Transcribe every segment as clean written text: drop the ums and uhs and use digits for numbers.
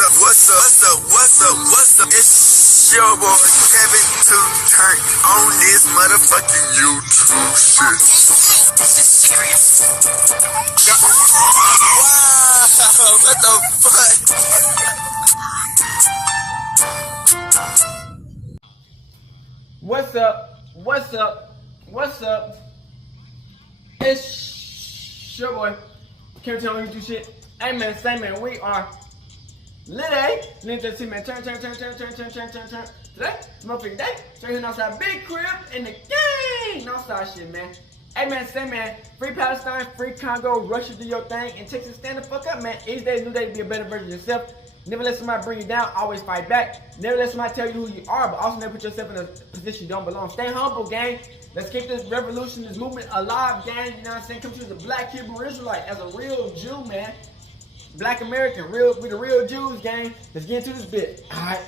What's up? It's your boy Kevin to turn on this motherfucking YouTube shit. This is serious. Wow, what the fuck? What's up? It's your boy Kevin to turn on YouTube shit. Hey man, say man, we are Lit, man. Turn. Today, motherfucking day. So here outside big crib in the gang. Outside shit, man. Hey man, say man, free Palestine, free Congo, Russia, do your thing, and Texas, stand the fuck up, man. Each day is a new day to be a better version of yourself. Never let somebody bring you down, always fight back. Never let somebody tell you who you are, but also never put yourself in a position you don't belong. Stay humble, gang. Let's keep this revolution, this movement alive, gang. You know what I'm saying? Come to the Black Hebrew Israelite as a real Jew, man. Black American, we the real Jews, gang. Let's get into this bit. Alright.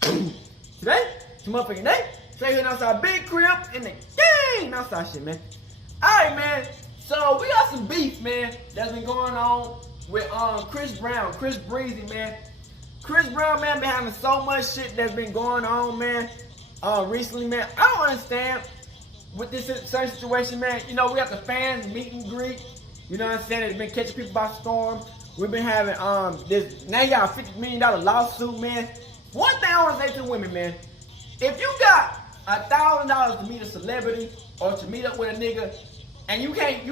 Today, it's a motherfucking day. Today here outside big crib in the gang. Outside shit, man. Alright, man. So we got some beef, man, that's been going on with Chris Brown, Chris Breezy, man. Chris Brown, man, been having so much shit that's been going on, man. Recently, man. I don't understand with this certain situation, man. You know, we got the fans meet and greet. You know what I'm saying? It's been catching people by storm. We've been having this, now you got a $50 million lawsuit, man. One thing I want to say to the women, man, if you got $1,000 to meet a celebrity or to meet up with a nigga, and you can't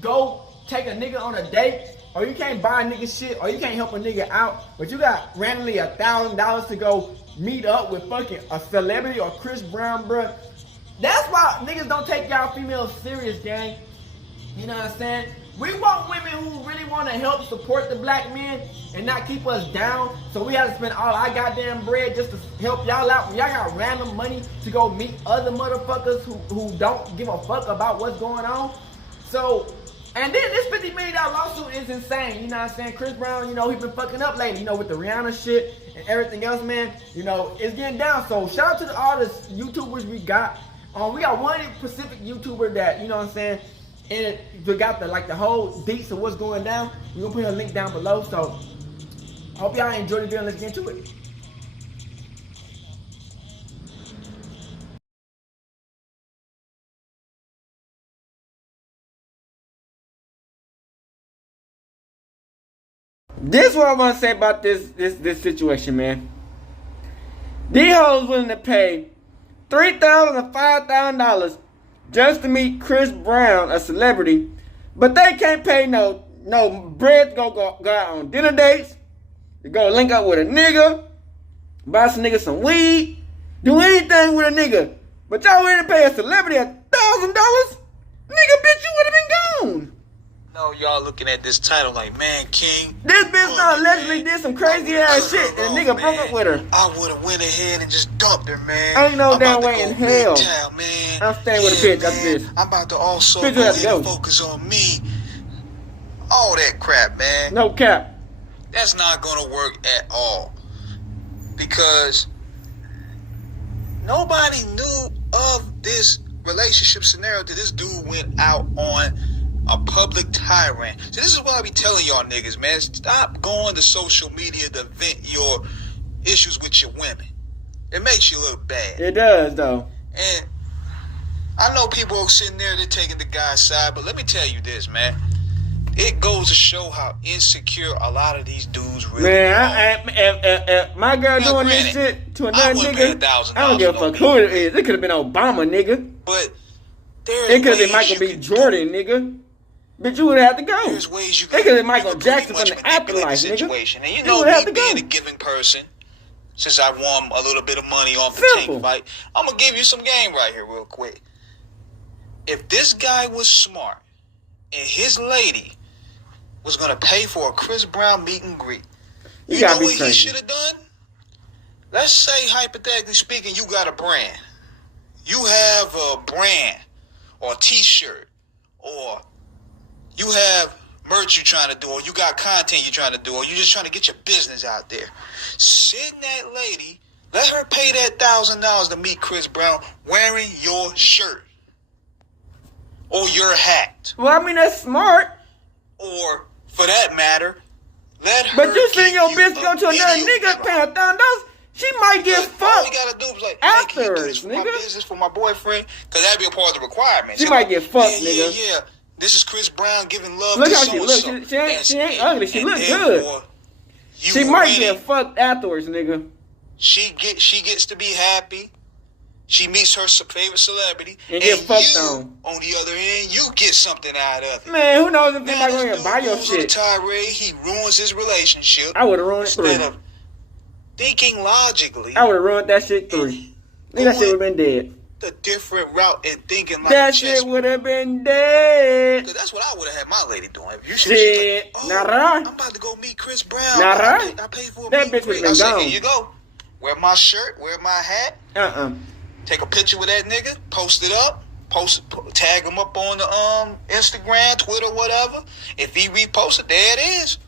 go take a nigga on a date, or you can't buy a nigga shit, or you can't help a nigga out, but you got randomly $1,000 to go meet up with fucking a celebrity or Chris Brown, bruh. That's why niggas don't take y'all females serious, gang. You know what I'm saying? We want women who really want to help support the black men and not keep us down. So we have to spend all our goddamn bread just to help y'all out. When y'all got random money to go meet other motherfuckers who don't give a fuck about what's going on. So, and then this $50 million lawsuit is insane. You know what I'm saying? Chris Brown, you know, he been fucking up lately, you know, with the Rihanna shit and everything else, man. You know, it's getting down. So shout out to all the YouTubers we got. We got one Pacific YouTuber that, you know what I'm saying, and we got the whole deets of what's going down. We're gonna put her link down below. So hope y'all enjoy the video. Let's get into it. This is what I want to say about this situation, man. These hoes willing to pay $3,000 or $5,000 just to meet Chris Brown, a celebrity, but they can't pay no bread to go out on dinner dates, to go link up with a nigga, buy some nigga some weed, do anything with a nigga. But y'all ready to pay a celebrity $1,000? Nigga, bitch, you would have been gone. No, y'all looking at this title like, man, King. This bitch done allegedly did some crazy ass shit and nigga broke up with her. I would have went ahead and just dumped her, man. Ain't no damn way in hell. Man. I'm staying with a bitch after this. I'm about to also go ahead and focus on me. All that crap, man. No cap. That's not gonna work at all. Because nobody knew of this relationship scenario that this dude went out on a public tyrant. So this is what I be telling y'all niggas, man. Stop going to social media to vent your issues with your women. It makes you look bad. It does, though. And I know people are sitting there, they're taking the guy's side, but let me tell you this, man. It goes to show how insecure a lot of these dudes really are. Man, my girl now, doing this shit to another nigga, I don't give a fuck who it is. It could have been Obama, nigga. But it could have been Michael B. Jordan, nigga. But you would have to go. There's ways you can. It could have been Michael Jackson from the afterlife, nigga. And you know me being a giving person, since I won a little bit of money off the tank fight, I'm gonna give you some game right here real quick. If this guy was smart and his lady was gonna pay for a Chris Brown meet and greet, you know what he should have done? Let's say, hypothetically speaking, you got a brand. You have a brand or a t-shirt, or you have merch you're trying to do, or you got content you're trying to do, or you're just trying to get your business out there. Send that lady, let her pay that $1,000 to meet Chris Brown wearing your shirt or your hat. Well, I mean, that's smart. Or, for that matter, Let her But you seen give your you bitch a go to another video nigga drop. paying $1,000, she might get All we fucked gotta do is like, hey, can you do this afterwards, for my nigga. business, for my boyfriend? Because that'd be a part of the requirement. She might get fucked, nigga. Yeah. This is Chris Brown giving love Look to how she look. so-and-so. She ain't ugly. She and look good. She might winning. get fucked afterwards, nigga. She gets to be happy. She meets her favorite celebrity, And get fucked you, on the other end, you get something out of it. Man, who knows if Now, anybody this gonna buy your goes on a shit? tirade. He ruins his relationship. I would have ruined it instead 3. of thinking logically. I would have ruined that shit 3. Nigga, that shit would have been dead. The different route and thinking like That a shit chess would have been dead. Cause that's what I would have had my lady doing. If you Shit, like, oh, nah, right. I'm about to go meet Chris Brown. Nah, I paid for a that meet bitch and would've greet. been I said, gone. here you go. Wear my shirt, wear my hat. Take a picture with that nigga, post it up, tag him up on the Instagram, Twitter, whatever. If he reposted, there it is.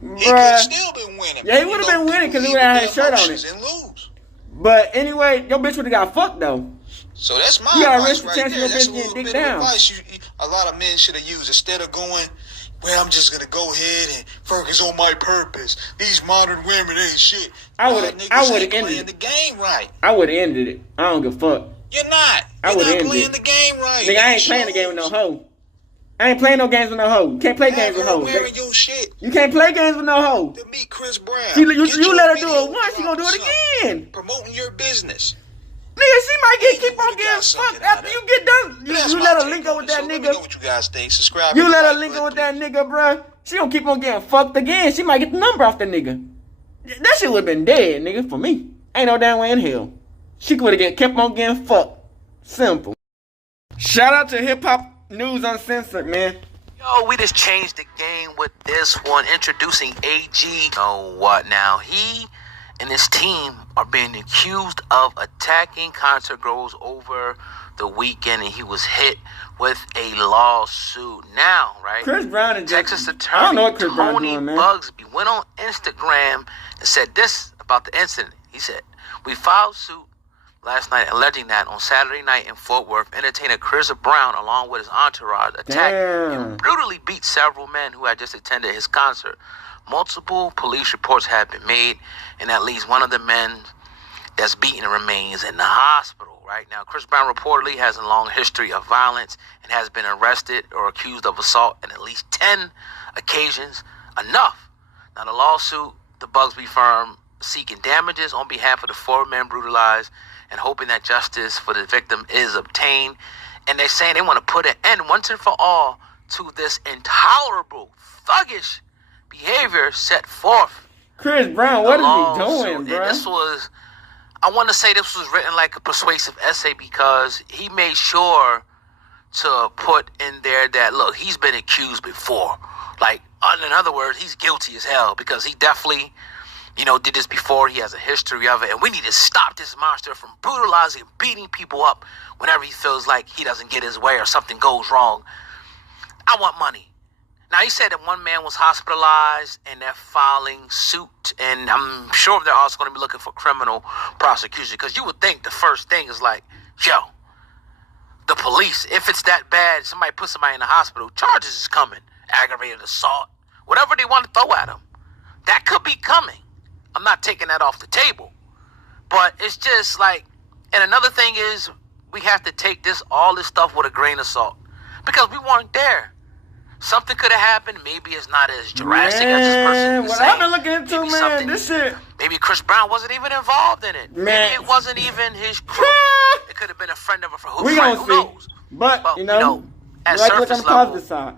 He could have still been winning. Yeah, he would have been winning because he would have had his shirt on it. And lose. But anyway, your bitch would have got fucked though. So that's my you gotta advice risk the right chance there. of your That's bitch a getting little dick bit down. of advice a lot of men should have used instead of going, well, I'm just gonna go ahead and focus on my purpose. These modern women ain't shit. I would have ended the game right. I would have ended it. I don't give a fuck. You're not. I would have ended playing the game right. Nigga, I ain't playing the game with no hoe. I ain't playing no games with no hoe. You can't play games with hoes. Wearing your shit. You can't play games with no hoe. To meet Chris Brown. You let her do it once, she gonna do it again. Promoting your business. Nigga, she might keep on getting fucked after you get done. You let her link up with that nigga. Let me know what you guys think. Subscribe. You let her link up with that nigga, bruh. She gonna keep on getting fucked again. She might get the number off the nigga. That shit would've been dead, nigga, for me. Ain't no damn way in hell. She would've kept on getting fucked. Simple. Shout out to Hip Hop News Uncensored, man. Yo, we just changed the game with this one. Introducing AG. You know what now? He and his team are being accused of attacking concert goers over the weekend, and he was hit with a lawsuit. Now, right? Chris Brown and Texas attorney I don't know what Chris Brown Tony doing, man. Bugsby went on Instagram and said this about the incident. He said, "We filed suit last night alleging that on Saturday night in Fort Worth, entertainer Chris Brown, along with his entourage, attacked and brutally beat several men who had just attended his concert. Multiple police reports have been made, and at least one of the men that's beaten remains in the hospital." Right now, Chris Brown reportedly has a long history of violence and has been arrested or accused of assault on at least 10 occasions. Enough. Now, the lawsuit, the Bugsby firm seeking damages on behalf of the 4 men brutalized and hoping that justice for the victim is obtained. And they're saying they want to put an end once and for all to this intolerable, thuggish behavior set forth. Chris Brown, what is he doing, bro? And this was, I want to say this was written like a persuasive essay because he made sure to put in there that, look, he's been accused before. Like, in other words, he's guilty as hell because he definitely, did this before. He has a history of it. And we need to stop this monster from brutalizing and beating people up whenever he feels like he doesn't get his way or something goes wrong. I want money. Now, he said that one man was hospitalized and they're filing suit. And I'm sure they're also going to be looking for criminal prosecution because you would think the first thing is like, yo, the police, if it's that bad, somebody put somebody in the hospital, charges is coming. Aggravated assault, whatever they want to throw at him. That could be coming. I'm not taking that off the table. But it's just like, and another thing is we have to take all this stuff with a grain of salt because we weren't there. Something could have happened. Maybe it's not as drastic as this person is what saying. I've been looking into, man, this shit. Maybe Chris Brown wasn't even involved in it. Man. Maybe it wasn't even his crew. It could have been a friend of a friend. We gonna who see. knows? But at like what's on surface the level, positive side.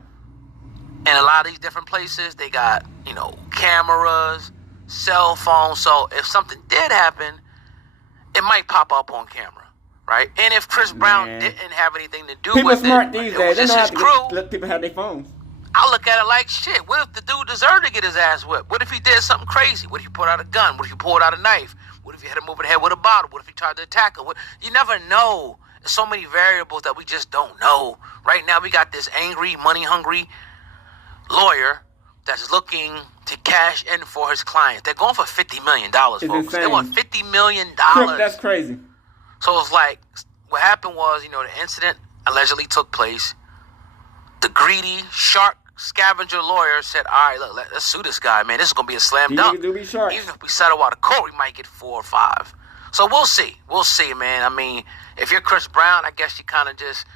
in a lot of these different places, they got, cameras, cell phones. So if something did happen, it might pop up on camera, right? And if Chris Brown didn't have anything to do People with smart it, these it days. was They know just how his to crew, let people have their phones. I look at it like, shit, what if the dude deserved to get his ass whipped? What if he did something crazy? What if he pulled out a gun? What if he pulled out a knife? What if he hit him over the head with a bottle? What if he tried to attack him? You never know. There's so many variables that we just don't know. Right now, we got this angry, money-hungry lawyer that's looking to cash in for his client. They're going for $50 million, folks. Insane. They want $50 million. That's crazy. So it's like, what happened was, the incident allegedly took place. The greedy shark scavenger lawyer said, all right, look, let's sue this guy, man. This is going to be a slam dunk. Do be sharks. Even if we settle out of court, we might get 4 or 5. So we'll see. We'll see, man. I mean, if you're Chris Brown, I guess you kind of just,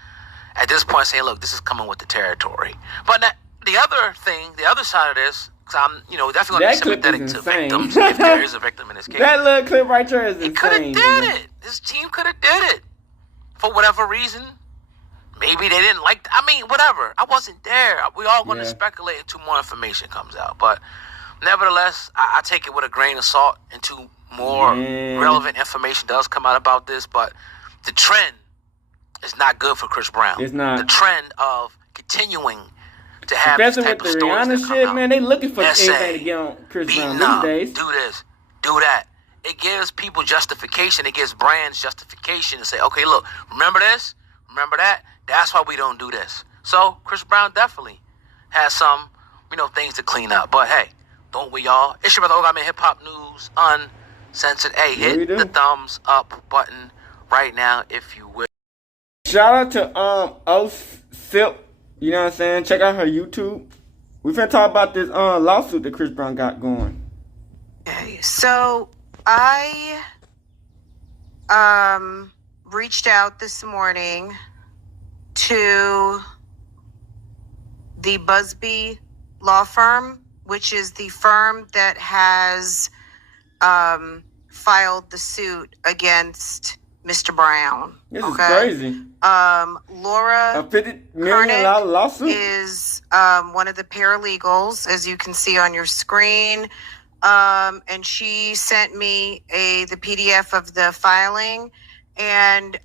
at this point, saying, look, this is coming with the territory. But the other thing, the other side of this, because I'm, definitely going to be sympathetic to victims, if there is a victim in this case. That little clip right there is insane. He could have did it. His team could have did it. For whatever reason. Maybe they didn't like, whatever. I wasn't there. We all going to speculate until more information comes out. But nevertheless, I take it with a grain of salt until more relevant information does come out about this. But the trend is not good for Chris Brown. It's not. The trend of continuing to have especially this type with of the stories Rihanna that come shit, out. man, they looking for Essay, anything to get on Chris Brown up, these days. do this, do that. It gives people justification. It gives brands justification to say, okay, look, remember this? Remember that? That's why we don't do this. So Chris Brown definitely has some, things to clean up. But hey, don't we all? It's your brother Oga, Hip Hop News Uncensored. Hey, hit the thumbs up button right now if you will. Shout out to Osip. You know what I'm saying? Check out her YouTube. We finna talk about this lawsuit that Chris Brown got going. Okay, so I reached out this morning to the Busby law firm, which is the firm that has filed the suit against Mr. Brown. This is crazy. Laura a $50 million lawsuit is one of the paralegals, as you can see on your screen. And she sent me the PDF of the filing, and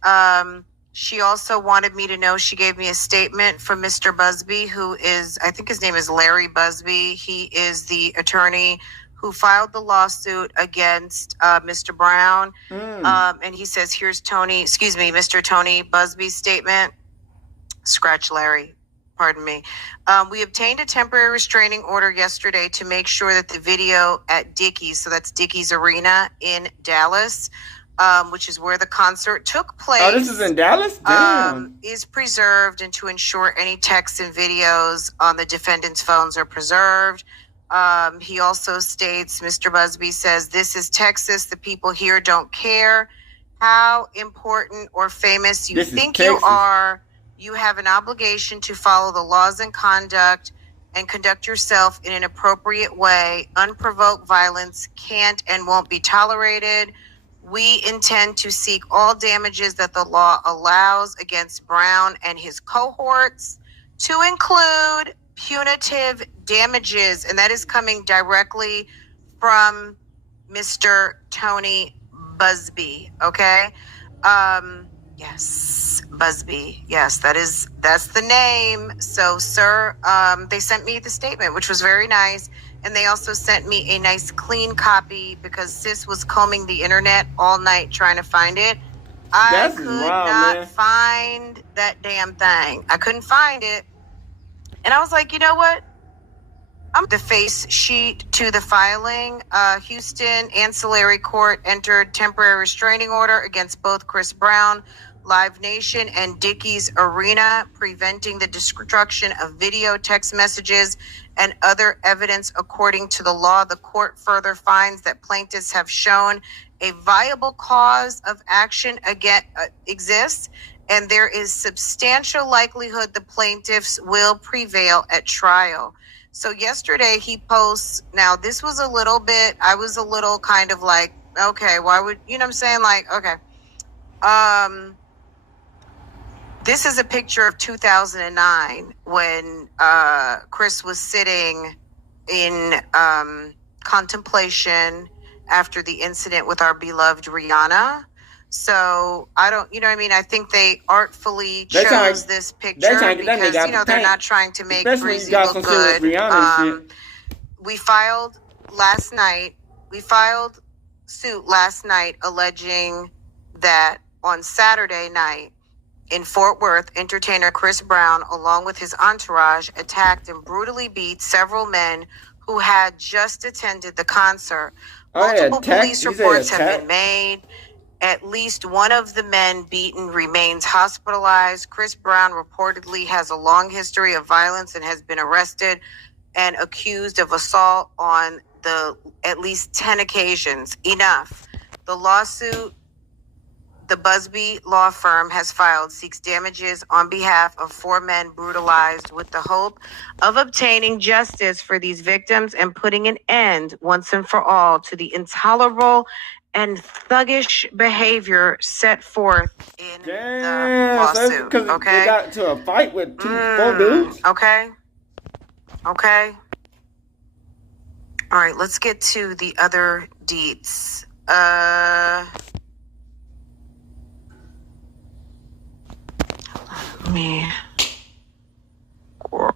she also wanted me to know, she gave me a statement from Mr. Busby, who is, I think his name is Larry Busby. He is the attorney who filed the lawsuit against Mr. Brown. And he says, here's Mr. Tony Busby's statement. Scratch Larry. Pardon me. We obtained a temporary restraining order yesterday to make sure that the video at Dickies, so that's Dickies Arena in Dallas, which is where the concert took place. Oh, this is in Dallas? Damn. Is preserved, and to ensure any texts and videos on the defendant's phones are preserved. He also states, Mr. Busby says, this is Texas. The people here don't care how important or famous you think you are. You have an obligation to follow the laws and conduct and conduct yourself in an appropriate way. Unprovoked violence can't and won't be tolerated. We intend to seek all damages that the law allows against Brown and his cohorts, to include punitive damages. And that is coming directly from Mr. Tony Busby. Okay. Yes, Busby. Yes, that's the name. So, sir, they sent me the statement, which was very nice. And they also sent me a nice clean copy because sis was combing the internet all night trying to find it. I could not find that damn thing. I couldn't find it. And I was like, you know what? I'm the face sheet to the filing. Houston Ancillary Court entered temporary restraining order against both Chris Brown, Live Nation, and Dickies Arena, preventing the destruction of video, text messages, and other evidence. According to the law, the court further finds that plaintiffs have shown a viable cause of action exists, and there is substantial likelihood the plaintiffs will prevail at trial. So yesterday he posts, now this was a little bit, I was a little kind of like, okay, why would, you know what I'm saying? Like, okay. This is a picture of 2009 when Chris was sitting in contemplation after the incident with our beloved Rihanna. So I don't, you know what I mean? I think they artfully chose this picture because, you know, they're not trying to make Breezy look good. We filed suit last night alleging that on Saturday night in Fort Worth, entertainer Chris Brown, along with his entourage, attacked and brutally beat several men who had just attended the concert. Multiple police reports have been made. At least one of the men beaten remains hospitalized. Chris Brown reportedly has a long history of violence and has been arrested and accused of assault on at least 10 occasions. Enough. The lawsuit the Busby law firm has filed seeks damages on behalf of 4 men brutalized with the hope of obtaining justice for these victims and putting an end once and for all to the intolerable and thuggish behavior set forth in the lawsuit. Because okay? they got into a fight with 4 dudes. Okay. All right, let's get to the other deets. Me. Girl.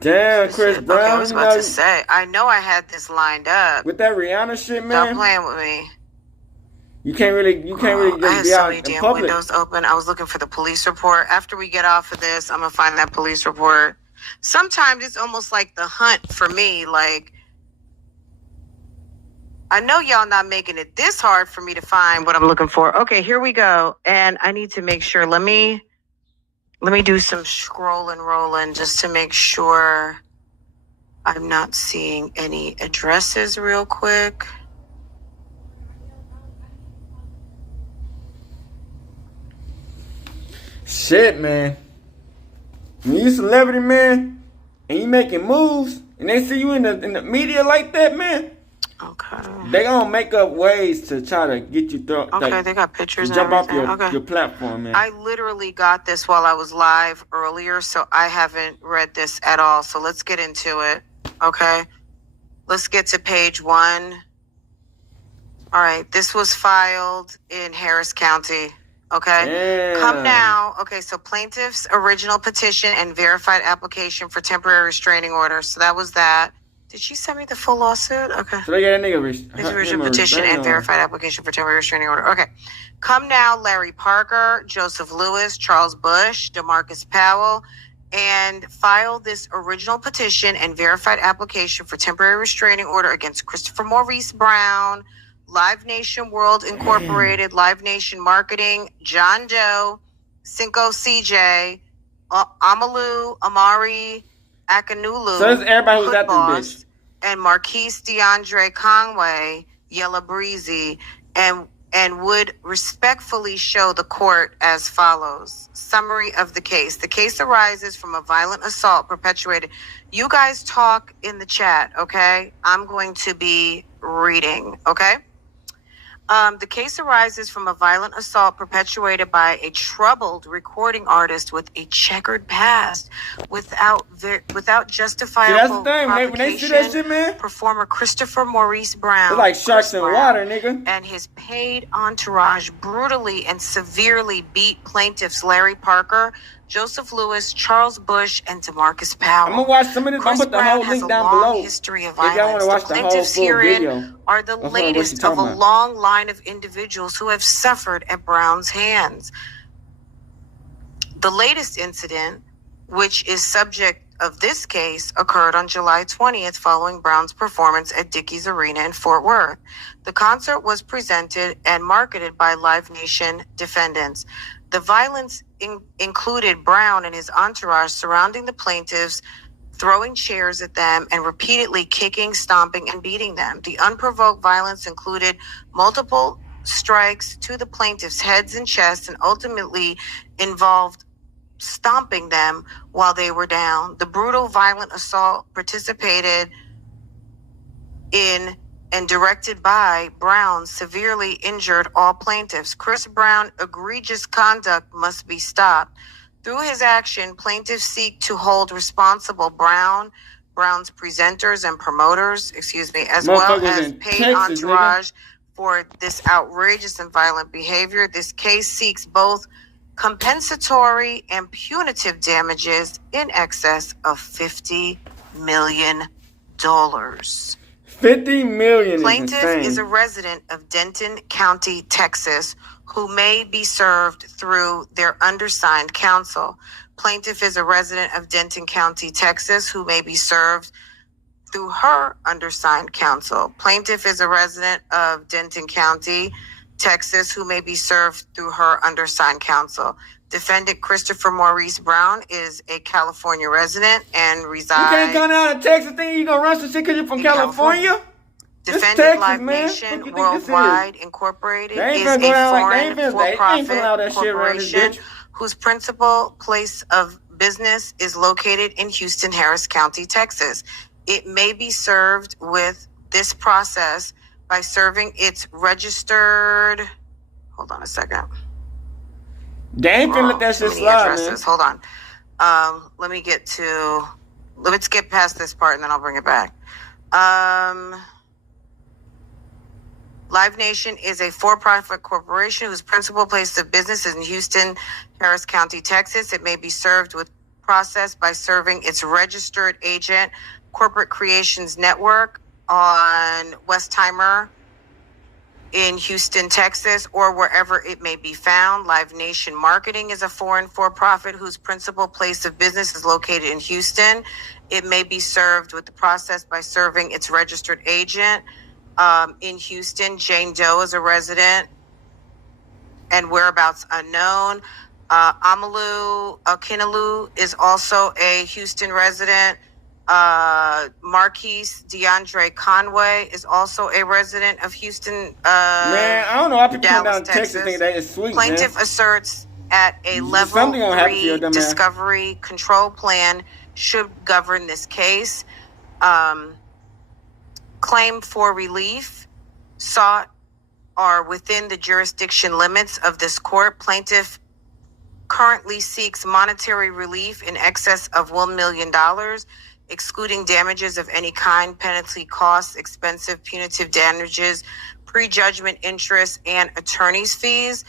Damn, Chris Brown. Okay, I was about to say. I know I had this lined up. With that Rihanna shit, man. Stop playing with me. You can't really just I have be so out many in damn public. windows open. I was looking for the police report. After we get off of this, I'm gonna find that police report. Sometimes it's almost like the hunt for me. Like, I know y'all not making it this hard for me to find what I'm looking for. Okay, here we go. And I need to make sure. Let me do some scrolling, rolling, just to make sure I'm not seeing any addresses real quick. Shit, man. When you a celebrity, man, and you making moves, and they see you in the media like that, man. Okay. They gonna make up ways to try to get you through. Okay, like, they got pictures and jump off everything. your platform, man. I literally got this while I was live earlier, so I haven't read this at all. So let's get into it. Okay. Let's get to page 1. All right. This was filed in Harris County. Okay. Damn. Come now. Okay. So plaintiff's original petition and verified application for temporary restraining order. So that was that. Did she send me the full lawsuit? Okay. So they got a nigga His original petition and verified application for temporary restraining order. Okay. Come now, Larry Parker, Joseph Lewis, Charles Bush, DeMarcus Powell, and file this original petition and verified application for temporary restraining order against Christopher Maurice Brown, Live Nation World Incorporated, Live Nation Marketing, John Doe, Cinco CJ, Amalu, Amari, Akanulu, So it's everybody who's at this bitch. and Marquise DeAndre Conway, Yella Breezy, and would respectfully show the court as follows. Summary of the case. The case arises from a violent assault perpetuated. You guys talk in the chat, okay? I'm going to be reading, okay? The case arises from a violent assault perpetuated by a troubled recording artist with a checkered past, without justifiable When they see that shit, man, performer Christopher Maurice Brown, it's like sharks in water, nigga. and his paid entourage brutally and severely beat plaintiffs Larry Parker, Joseph Lewis, Charles Bush, and DeMarcus Powell. I'm gonna watch some of this. I'm gonna put the whole link down below. History of if y'all want to watch the whole full video. Are the latest of a long line of individuals who have suffered at Brown's hands. The latest incident, which is subject of this case, occurred on July 20th following Brown's performance at Dickies Arena in Fort Worth. The concert was presented and marketed by Live Nation defendants. The violence included Brown and his entourage surrounding the plaintiffs, throwing chairs at them, and repeatedly kicking, stomping, and beating them. The unprovoked violence included multiple strikes to the plaintiffs' heads and chests, and ultimately involved stomping them while they were down. The brutal, violent assault participated in and directed by Brown severely injured all plaintiffs. Chris Brown, egregious conduct must be stopped. Through his action, plaintiffs seek to hold responsible Brown's presenters and promoters, as well as paid entourage for this outrageous and violent behavior. This case seeks both compensatory and punitive damages in excess of $50 million. 50 million Plaintiff is is a resident of Denton County, Texas, who may be served through their undersigned counsel. Plaintiff is a resident of Denton County, Texas, who may be served through her undersigned counsel. Plaintiff is a resident of Denton County, Texas, who may be served through her undersigned counsel. Defendant Christopher Maurice Brown is a California resident and resides. You can't come down to Texas thing. You gonna run some shit because you're from California? Defendant Texas, Live man. Nation Worldwide Incorporated is a foreign for-profit corporation whose principal place of business is located in Houston, Harris County, Texas. It may be served with this process by serving its registered. Hold on a second. They ain't finna let that shit slide, man. Hold on. Let's get past this part and then I'll bring it back. Live Nation is a for-profit corporation whose principal place of business is in Houston, Harris County, Texas. It may be served with process by serving its registered agent, Corporate Creations Network, on Westheimer in Houston, Texas, or wherever it may be found. Live Nation Marketing is a foreign for-profit whose principal place of business is located in Houston. It may be served with the process by serving its registered agent in Houston. Jane Doe is a resident and whereabouts unknown. Amalu Kinalu is also a Houston resident. Marquise DeAndre Conway is also a resident of Houston. Man, I don't know how people come down to Texas. Texas think that is sweet, Plaintiff man. asserts at a level 3 discovery control plan should govern this case. Claim for relief sought are within the jurisdiction limits of this court. Plaintiff currently seeks monetary relief in excess of $1 million, excluding damages of any kind, penalty, costs, expensive punitive damages, prejudgment interest, and attorney's fees.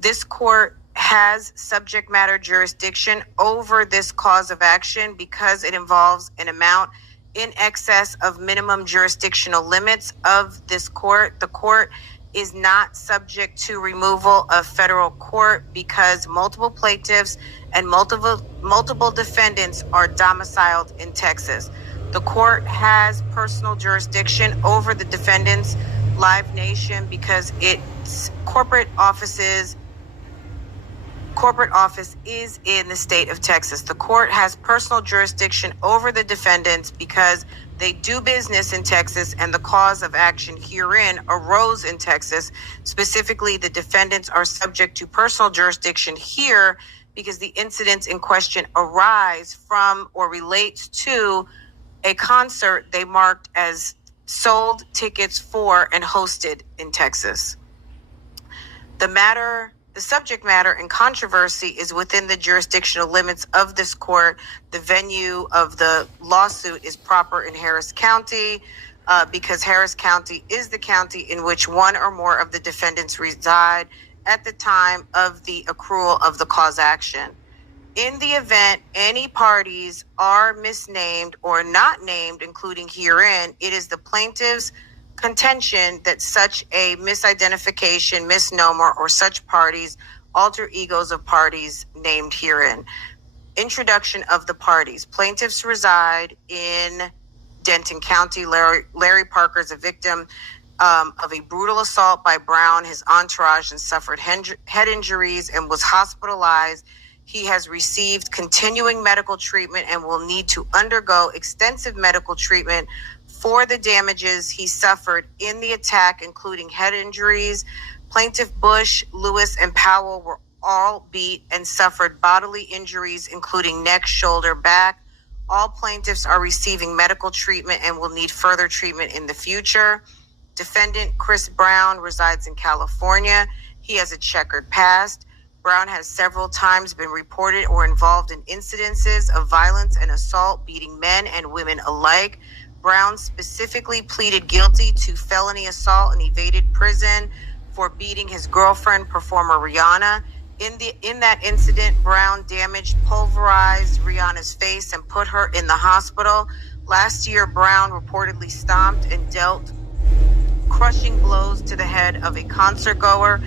This court has subject matter jurisdiction over this cause of action because it involves an amount in excess of minimum jurisdictional limits of this court. The court is not subject to removal of federal court because multiple plaintiffs and multiple defendants are domiciled in Texas. The court has personal jurisdiction over the defendants, Live Nation, because its corporate office is in the state of Texas. The court has personal jurisdiction over the defendants because they do business in Texas and the cause of action herein arose in Texas. Specifically, the defendants are subject to personal jurisdiction here because the incidents in question arise from or relates to a concert they marked as sold tickets for and hosted in Texas. The subject matter and controversy is within the jurisdictional limits of this court. The venue of the lawsuit is proper in Harris County because Harris County is the county in which one or more of the defendants reside at the time of the accrual of the cause action. In the event any parties are misnamed or not named, including herein, it is the plaintiff's contention that such a misidentification, misnomer, or such parties, alter egos of parties named herein. Introduction of the parties. Plaintiffs reside in Denton County. Larry Parker is a victim of a brutal assault by Brown, his entourage, and suffered head injuries and was hospitalized. He has received continuing medical treatment and will need to undergo extensive medical treatment for the damages he suffered in the attack, including head injuries. Plaintiff Bush, Lewis, and Powell were all beat and suffered bodily injuries, including neck, shoulder, back. All plaintiffs are receiving medical treatment and will need further treatment in the future. Defendant Chris Brown resides in California. He has a checkered past. Brown has several times been reported or involved in incidences of violence and assault, beating men and women alike. Brown specifically pleaded guilty to felony assault and evaded prison for beating his girlfriend, performer Rihanna. In that incident, Brown damaged, pulverized Rihanna's face and put her in the hospital. Last year, Brown reportedly stomped and dealt crushing blows to the head of a concert goer.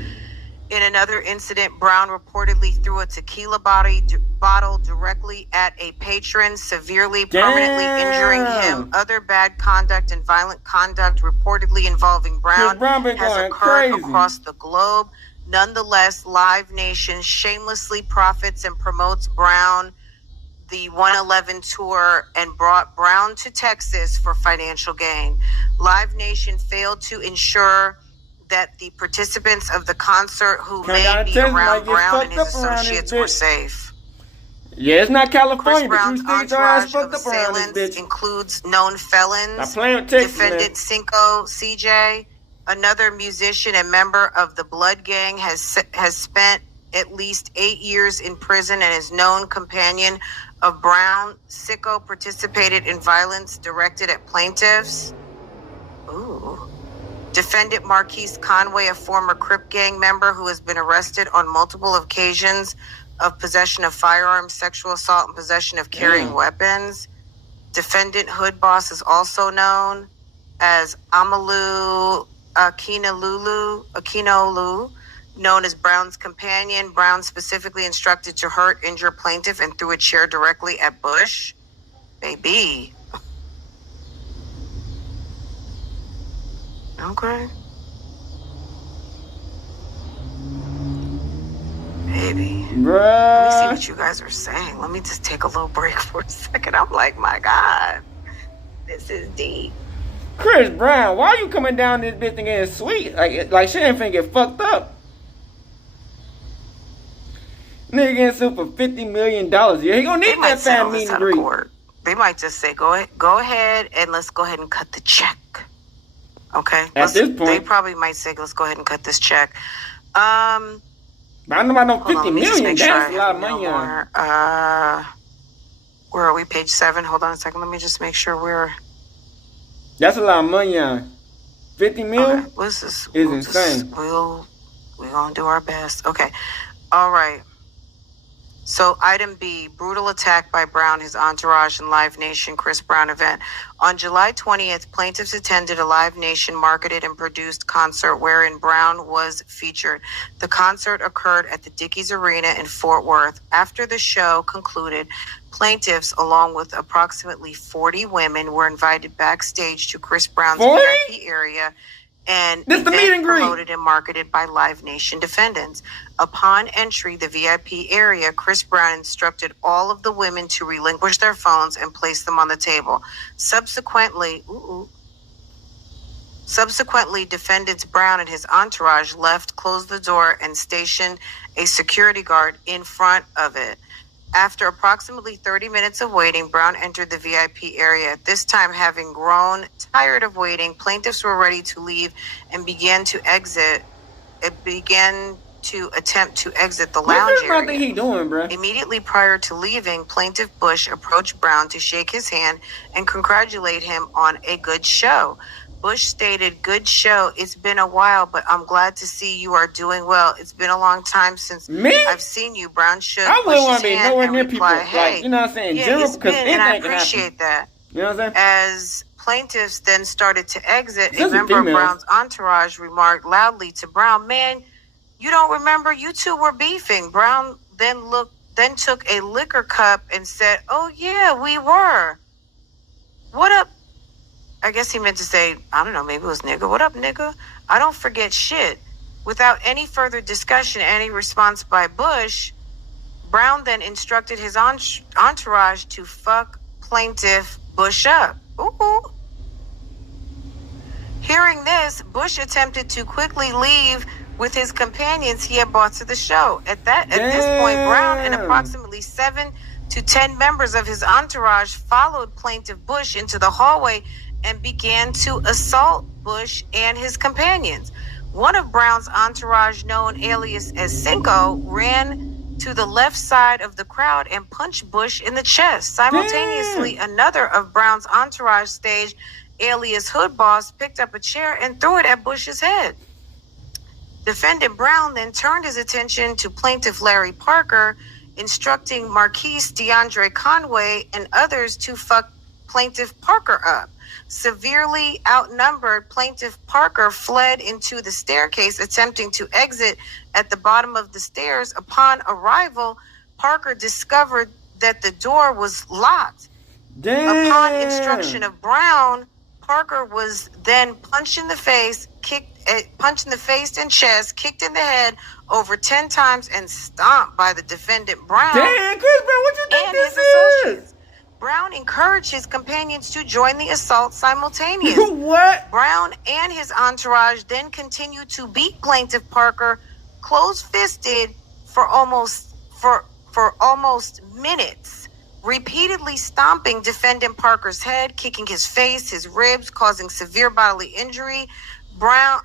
In another incident, Brown reportedly threw a tequila bottle directly at a patron, severely permanently injuring him. Other bad conduct and violent conduct reportedly involving Brown has occurred across the globe. Nonetheless, Live Nation shamelessly profits and promotes Brown, the 111 tour, and brought Brown to Texas for financial gain. Live Nation failed to ensure that the participants of the concert who may be around Brown and his associates were safe. Yeah, it's not California, Chris Brown's but you still entourage of fucked up around this assailants bitch. includes known felons, Texas, defendant Cinco CJ, another musician and member of the Blood Gang, has spent at least 8 years in prison and is known companion of Brown. Sicko participated in violence directed at plaintiffs. Ooh. Defendant Marquise Conway, a former Crip gang member who has been arrested on multiple occasions of possession of firearms, sexual assault, and possession of carrying weapons. Defendant Hood Boss is also known as Amalu Akinolu, known as Brown's companion. Brown specifically instructed to hurt, injure plaintiff and threw a chair directly at Bush. Baby. Okay. Baby. Bruh. Let me see what you guys are saying. Let me just take a little break for a second. I'm like, my God, this is deep. Chris Brown, why are you coming down this bitch and getting sweet? Like she ain't finna get fucked up. Nigga getting sued for $50 million. Yeah, he gonna need that fan meet and greet. They might just say, go ahead and let's go ahead and cut the check. Okay. At this point, they probably might say, let's go ahead and cut this check. But I don't know about no $50 million. That's a lot of money on. Where are we? Page 7. Hold on a second. Let me just make sure we're. That's a lot of money on. 50 million. Okay. This is insane. We're gonna do our best. Okay. All right. So, item B, brutal attack by Brown, his entourage, and Live Nation Chris Brown event. On July 20th, plaintiffs attended a Live Nation marketed and produced concert wherein Brown was featured. The concert occurred at the Dickies Arena in Fort Worth. After the show concluded, plaintiffs, along with approximately 40 women, were invited backstage to Chris Brown's VIP area and event promoted and marketed by Live Nation defendants. Upon entry the VIP area, Chris Brown instructed all of the women to relinquish their phones and place them on the table. Subsequently, defendants Brown and his entourage left, closed the door, and stationed a security guard in front of it. After approximately 30 minutes of waiting, Brown entered the VIP area. At this time, having grown tired of waiting, plaintiffs were ready to leave and began to attempt to exit the lounge area. What the he doing, bro? Immediately prior to leaving, Plaintiff Bush approached Brown to shake his hand and congratulate him on a good show. Bush stated, "Good show. It's been a while, but I'm glad to see you are doing well. It's been a long time since I've seen you." Brown shook Bush's hand and replied, "Hey, like, you know what I'm saying? Yeah, it's been, and I appreciate that." You know what I'm saying? As plaintiffs then started to exit, a member of Brown's entourage remarked loudly to Brown, "Man, you don't remember? You two were beefing." Brown then took a liquor cup and said, "Oh yeah, we were. What up?" I guess he meant to say, I don't know, maybe it was nigga. "What up, nigga? I don't forget shit." Without any further discussion, any response by Bush, Brown then instructed his entourage to fuck plaintiff Bush up. Ooh. Hearing this, Bush attempted to quickly leave with his companions he had brought to the show. At this point, Brown and approximately 7 to 10 members of his entourage followed plaintiff Bush into the hallway and began to assault Bush and his companions. One of Brown's entourage, known alias as Cinco, ran to the left side of the crowd and punched Bush in the chest. Simultaneously, another of Brown's entourage staged, alias Hood Boss, picked up a chair and threw it at Bush's head. Defendant Brown then turned his attention to plaintiff Larry Parker, instructing Marquise DeAndre Conway and others to fuck plaintiff Parker up. Severely outnumbered, plaintiff Parker fled into the staircase, attempting to exit at the bottom of the stairs. Upon arrival, Parker discovered that the door was locked. Damn. Upon instruction of Brown, Parker was then punched in the face and chest, kicked in the head over 10 times, and stomped by the defendant Brown. Damn, Chris Brown, what you think and this his is? associates. Brown encouraged his companions to join the assault simultaneously. What? Brown and his entourage then continued to beat plaintiff Parker close-fisted for almost minutes, repeatedly stomping defendant Parker's head, kicking his face, his ribs, causing severe bodily injury. Brown.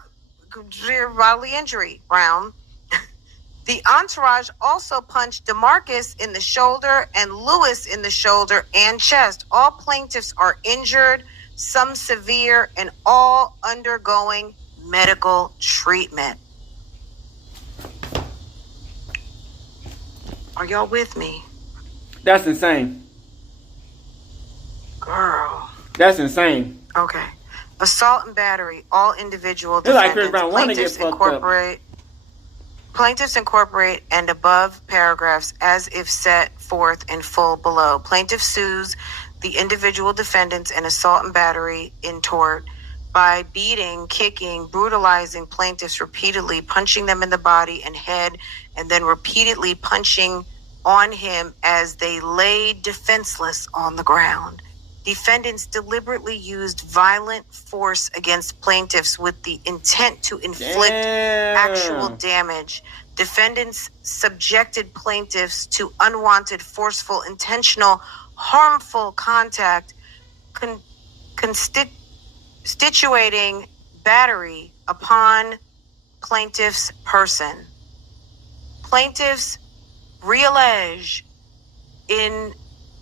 The entourage also punched DeMarcus in the shoulder and Lewis in the shoulder and chest. All plaintiffs are injured, some severe, and all undergoing medical treatment. Are y'all with me? That's insane. Girl. That's insane. Okay. Assault and battery, all individual It's like defendants. Chris Brown wanna get fucked up. Plaintiffs incorporate and above paragraphs as if set forth in full below. Plaintiff sues the individual defendants in assault and battery in tort by beating, kicking, brutalizing plaintiffs repeatedly, punching them in the body and head, and then repeatedly punching on him as they laid defenseless on the ground. Defendants deliberately used violent force against plaintiffs with the intent to inflict actual damage. Defendants subjected plaintiffs to unwanted, forceful, intentional, harmful contact, constituting battery upon plaintiff's person. Plaintiffs reallege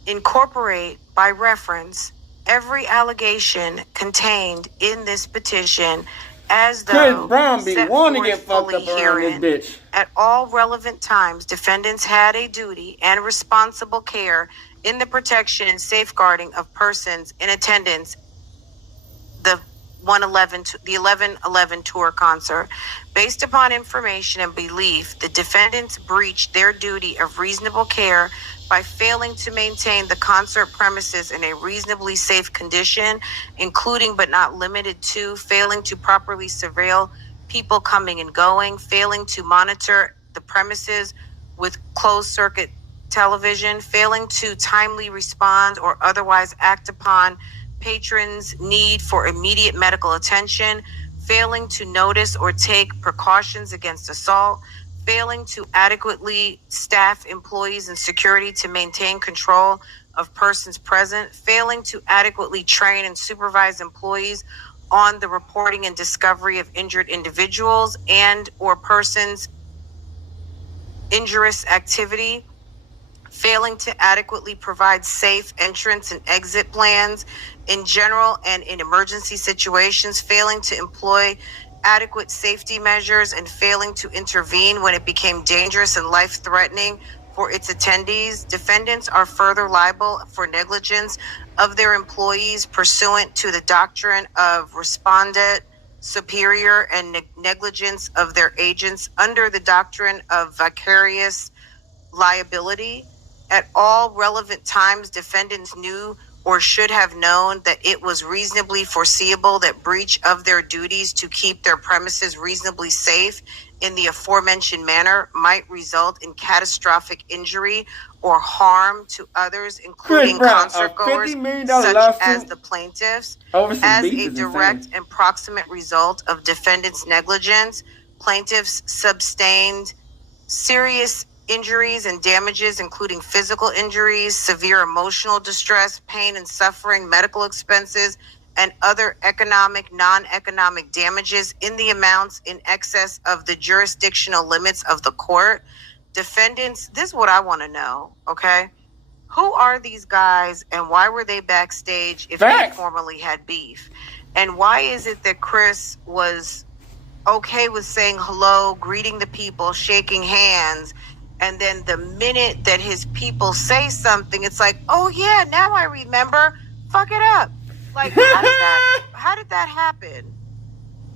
incorporate by reference every allegation contained in this petition as though Chris Brown be set wanting to forth get fucked fully up around herein. this bitch. At all relevant times, defendants had a duty and responsible care in the protection and safeguarding of persons in attendance the 11/11 tour concert. Based upon information and belief, the defendants breached their duty of reasonable care by failing to maintain the concert premises in a reasonably safe condition, including but not limited to failing to properly surveil people coming and going, failing to monitor the premises with closed circuit television, failing to timely respond or otherwise act upon patrons' need for immediate medical attention, failing to notice or take precautions against assault, failing to adequately staff employees and security to maintain control of persons present, failing to adequately train and supervise employees on the reporting and discovery of injured individuals and or persons' injurious activity, failing to adequately provide safe entrance and exit plans in general and in emergency situations, failing to employ adequate safety measures, and failing to intervene when it became dangerous and life-threatening for its attendees. Defendants are further liable for negligence of their employees pursuant to the doctrine of respondent superior and negligence of their agents under the doctrine of vicarious liability. At all relevant times, defendants knew or should have known that it was reasonably foreseeable that breach of their duties to keep their premises reasonably safe in the aforementioned manner might result in catastrophic injury or harm to others, including concertgoers such as the plaintiffs. As a direct and proximate result of defendants' negligence, plaintiffs sustained serious injuries and damages, including physical injuries, severe emotional distress, pain and suffering, medical expenses, and other economic, non-economic damages in the amounts in excess of the jurisdictional limits of the court. Defendants, this is what I want to know, okay? Who are these guys and why were they backstage if they formerly had beef? And why is it that Chris was okay with saying hello, greeting the people, shaking hands, and then the minute that his people say something, it's like, oh yeah, now I remember. fuck it up. Like, how did that happen?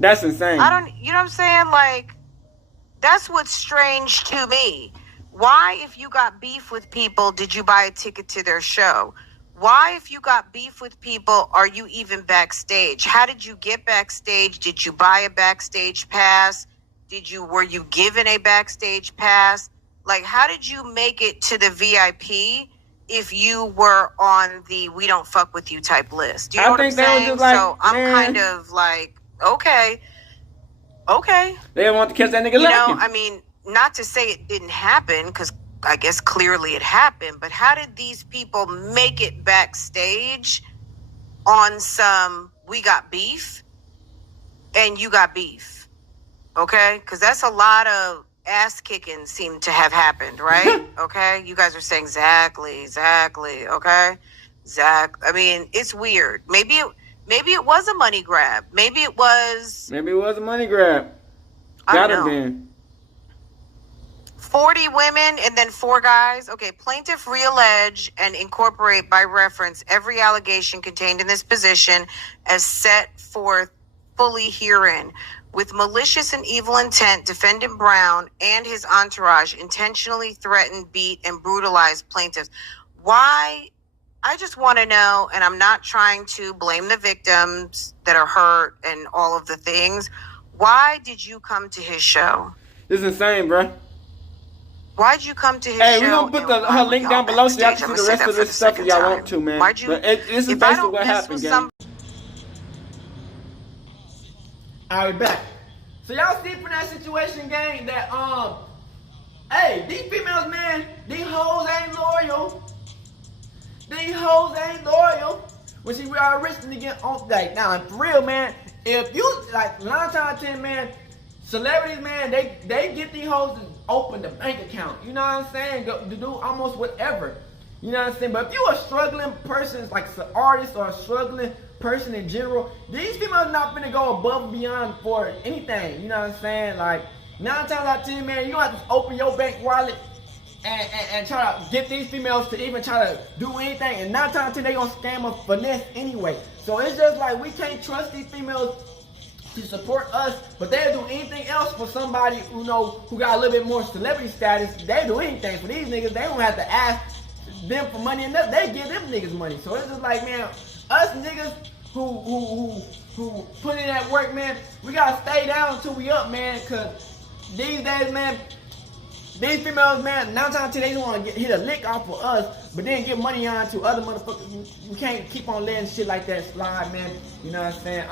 That's insane. You know what I'm saying? Like, that's what's strange to me. Why, if you got beef with people, did you buy a ticket to their show? Why, if you got beef with people, are you even backstage? How did you get backstage? Did you buy a backstage pass? Were you given a backstage pass? Like, how did you make it to the VIP if you were on the we don't fuck with you type list? Do you know what I'm saying? So I'm kind of like, okay. They don't want to catch that nigga lacking. I mean, not to say it didn't happen, because I guess clearly it happened, but how did these people make it backstage on some, we got beef and you got beef? Okay? Because that's a lot of ass kicking seemed to have happened, right? Okay? You guys are saying exactly, okay? I mean, it's weird. Maybe it was a money grab. Maybe it was a money grab. Gotta be. 40 women and then 4 guys. Okay, plaintiff reallege and incorporate by reference every allegation contained in this position as set forth fully herein. With malicious and evil intent, defendant Brown and his entourage intentionally threatened, beat, and brutalized plaintiffs. Why? I just want to know, and I'm not trying to blame the victims that are hurt and all of the things. Why did you come to his show? This is insane, bro. Why'd you come to his show? Hey, we're going to put her link down below so y'all can see the rest of this stuff if y'all want to, man. Why'd you? This is basically what happened, gang. Alright, back. So y'all see from that situation, gang, that, hey, these females, man, these hoes ain't loyal. When she are rich to get on, like, now, for real, man, if you, like, 9 times out of 10, man, celebrities, man, they get these hoes to open the bank account. You know what I'm saying? To do almost whatever. You know what I'm saying? But if you a struggling person, like an artist or a struggling person in general, these females not finna go above and beyond for anything. You know what I'm saying? Like, 9 times out of 10, man, you don't have to open your bank wallet and try to get these females to even try to do anything. And 9 times out of 10, they gonna scam or finesse anyway. So it's just like, we can't trust these females to support us, but they'll do anything else for somebody who got a little bit more celebrity status. They do anything for these niggas. They don't have to ask them for money enough. They give them niggas money. So it's just like, man, us niggas who put in that work, man, we gotta stay down until we up, man, cause these days, man, these females, man, 9 times out of 10, they just want to hit a lick off of us, but then give money on to other motherfuckers. We can't keep on letting shit like that slide, man. You know what I'm saying?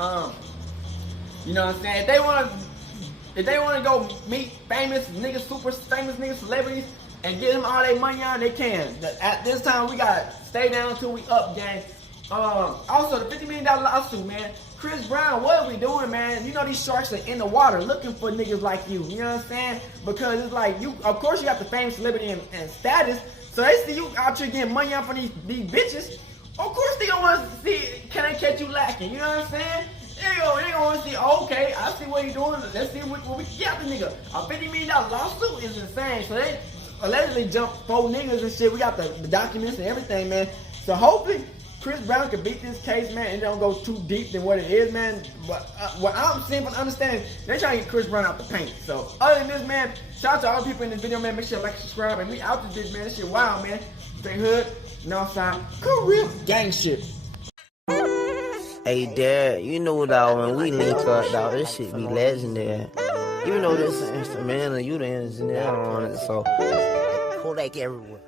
You know what I'm saying? If they want to go meet famous niggas, super famous niggas, celebrities, and get them all their money on, they can. At this time, we gotta stay down until we up, gang. Also, the $50 million lawsuit, man. Chris Brown, what are we doing, man? You know these sharks are in the water looking for niggas like you. You know what I'm saying? Because it's like, of course you got the fame, celebrity, and status. So they see you out here getting money off of these bitches. Of course they don't want to see, can they catch you lacking? You know what I'm saying? They don't want to see, okay, I see what you're doing. Let's see what we got the nigga. A $50 million lawsuit is insane. So they allegedly jumped 4 niggas and shit. We got the documents and everything, man. So hopefully Chris Brown can beat this case, man, and don't go too deep than what it is, man. But what I'm seeing from understanding, they're trying to get Chris Brown out the paint. So other than this, man, shout out to all the people in this video, man. Make sure you like, subscribe, and we out this bitch, man. This shit wild, man. Stay hood, Northside, Korea, gang shit. Hey, Dad, you know, dog, when we link up, dog, this shit be legendary. You know this instrumental, you the engineer on it, so Kodak everywhere.